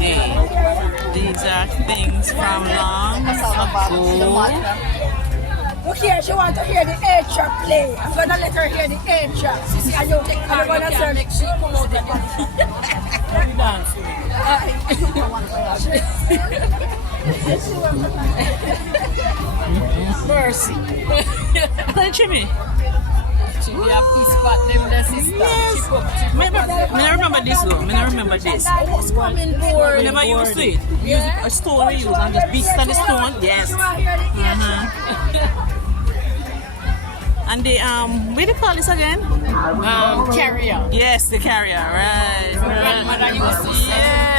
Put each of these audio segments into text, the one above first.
day. These are things from long ago. Look here, she wants to hear the A track play. I'm gonna let her hear the A track. And you're gonna say, make she come out the Mercy. Jimmy. Jimmy, a peace spot, them the sister. Yes. I remember this though. I remember this. Who's coming board? We never used to it. We use a stone we use and just beat on the stone. Yes. And the what do you call this again? Carrier. Yes, the carrier, right. Grandmother used to say.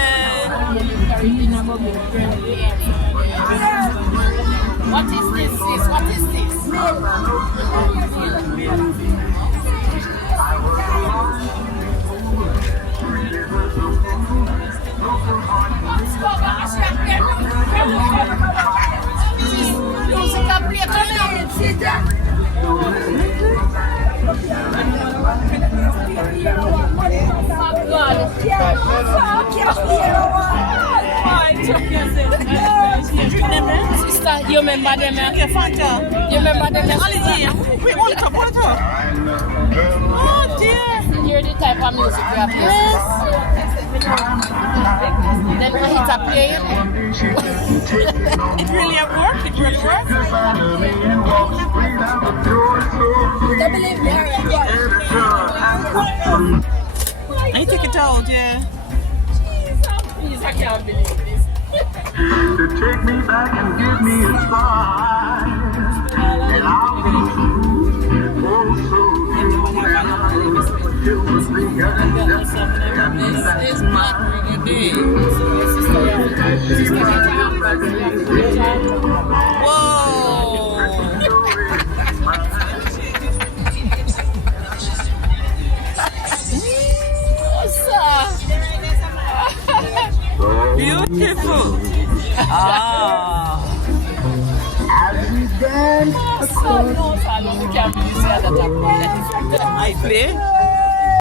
What is this, sis? What is this? Sister, you remember them? Okay, Fanta. You remember them? We all talk about it. Oh dear. Hear the type of music we have here. Then I hit a play. It really worked. It really worked. Don't believe me. I take it out, yeah. Please, I can't believe this. To take me back and give me a spark, and I'll be oh so This is not really good. Whoa! Beautiful. Ah. I play.